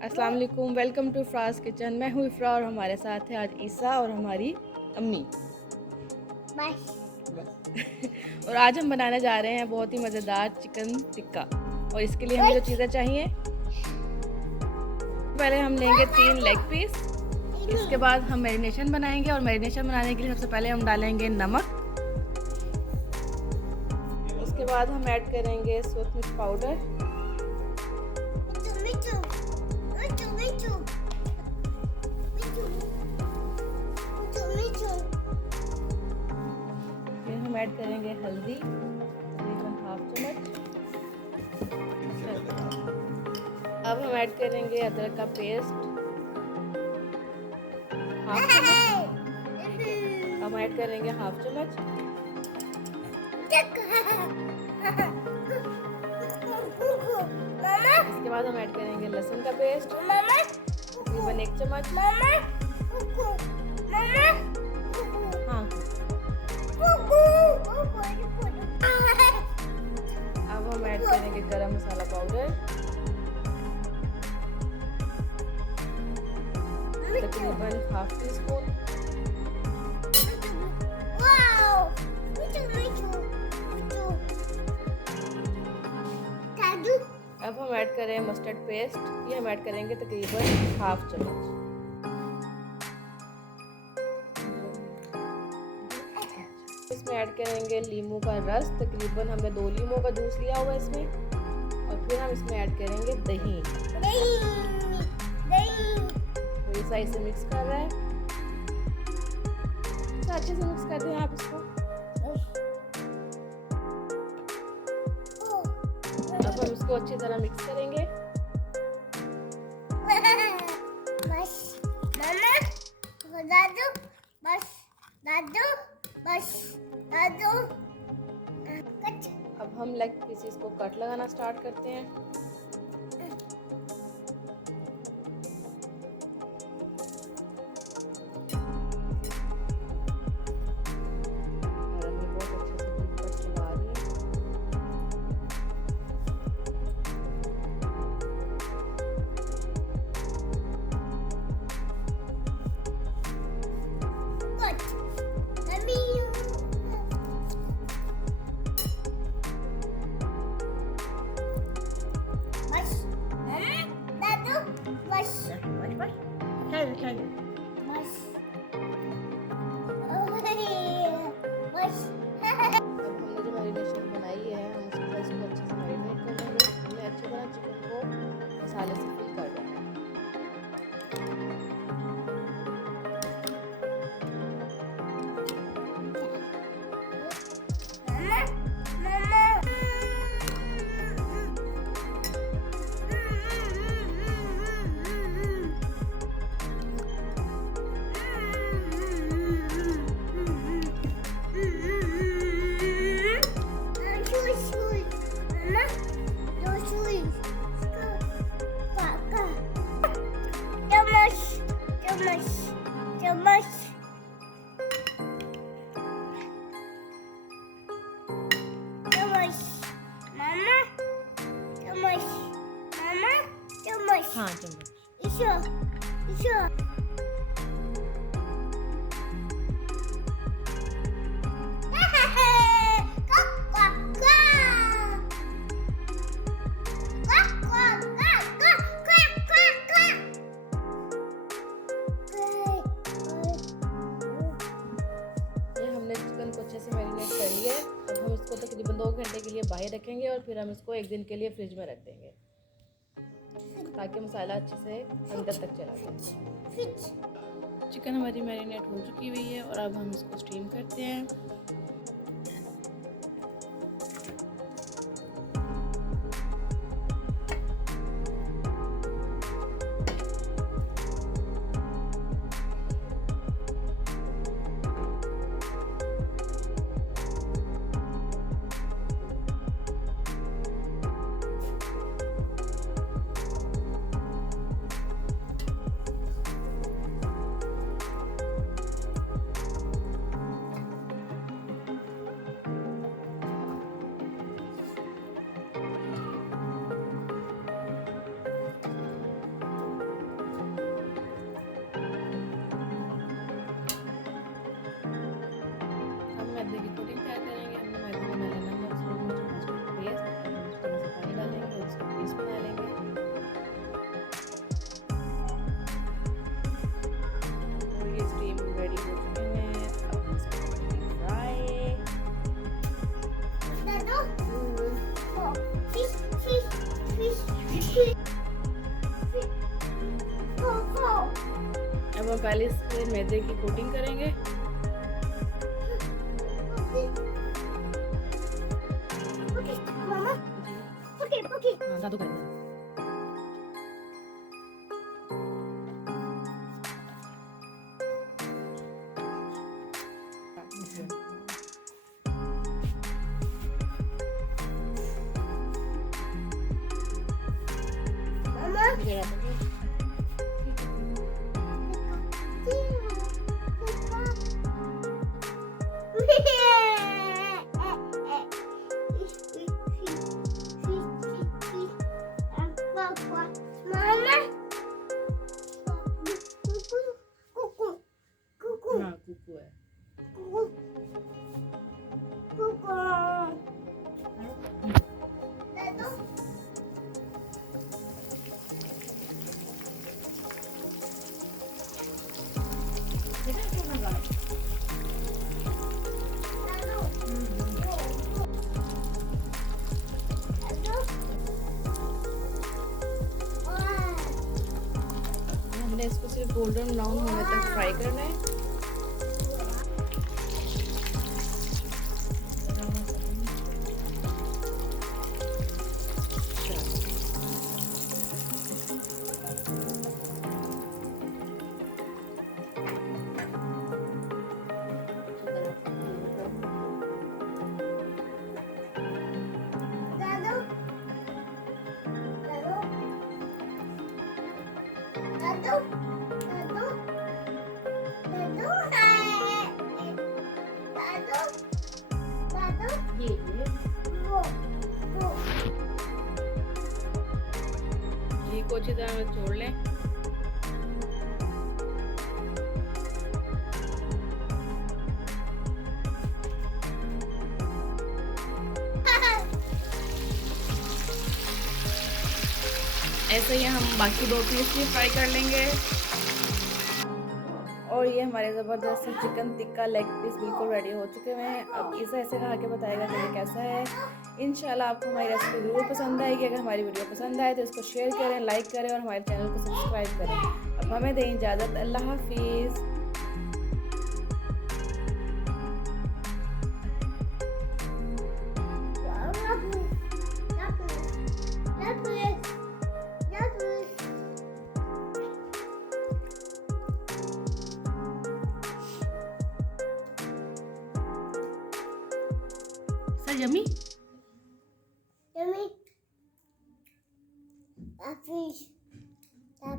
अस्सलाम वालेकुम, welcome to इफ्राज किचन। मैं हूँ इफ्रा और हमारे साथ है आज ईसा और हमारी अम्मी। बस और आज हम बनाने जा रहे हैं बहुत ही मज़ेदार चिकन टिक्का। और इसके लिए हमें जो चीज़ें चाहिए, पहले हम लेंगे 3 लेग पीस। इसके बाद हम मैरिनेशन बनाएंगे और मैरिनेशन बनाने के लिए सबसे पहले हम डालेंगे नमक। उसके बाद हम ऐड करेंगे सूरजमुर्च पाउडर, फिर हम ऐड करेंगे हल्दी तकरीबन हाफ चम्मच। अब हम ऐड करेंगे अदरक का पेस्ट हाफ चम्मच। अब ऐड करेंगे हाफ चम्मच। इसके बाद हम ऐड करेंगे लहसुन का पेस्ट तकरीबन 1 चम्मच। हाँ, अब हम ऐड करेंगे गरम मसाला पाउडर तकरीबन हाफ टी स्पून। अब हम ऐड करें मस्टर्ड पेस्ट, ये हम ऐड करेंगे तकरीबन हाफ चम्मच। इसमें ऐड करेंगे लीमू का रस, तकरीबन हमने 2 लीमू का जूस लिया हुआ है इसमें। और फिर हम इसमें ऐड करेंगे दही। तो इसे ऐसे मिक्स कर रहा है, तो अच्छे से मिक्स कर दें आप इसको। अब हम इसको अच्छी तरह मिक्स करेंगे। अब हम लेग पीसेस को कट लगाना स्टार्ट करते हैं। मसाले से फिल कर देना है। हाँ, चम्मच। चिकन को अच्छे से मैरिनेट कर लिए। अब हम इसको तकरीबन 2 घंटे के लिए बाहर रखेंगे और फिर हम इसको 1 दिन के लिए फ्रिज में रख देंगे ताकि मसाला अच्छे से अंदर तक चला जाए। चिकन हमारी मैरिनेट हो चुकी हुई है और अब हम इसको स्टीम करते हैं। मैदे की कोटिंग तैयार करेंगे। हमने मैदे में डाला नमक, मिर्च का पेस्ट, थोड़ा सा पानी डालेंगे और इसका पेस्ट बना लेंगे। और ये स्टीम रेडी हो चुके हैं। अब हम इसको करेंगे फ्राई। अब हम पहले इसके मैदे की कोटिंग करेंगे। हाँ, दादू करेंगे। हाँ, कुकू है। हमने इसको सिर्फ गोल्डन ब्राउन होने तक फ्राई करना है। घी को अच्छी तरह छोड़ लें। ऐसे ही हम बाकी 2 पीस भी फ्राई कर लेंगे। और ये हमारे ज़बरदस्त चिकन टिक्का लेग पीस बिल्कुल रेडी हो चुके हैं। अब इसे ऐसे खा के बताएगा कि ये कैसा है। इंशाल्लाह आपको हमारी रेसिपी ज़रूर पसंद आएगी। अगर हमारी वीडियो पसंद आए तो इसको शेयर करें, लाइक करें और हमारे चैनल को सब्सक्राइब करें। अब हमें दें इजाज़त। अल्लाह हाफिज़। Yummy? Yummy. That fish. That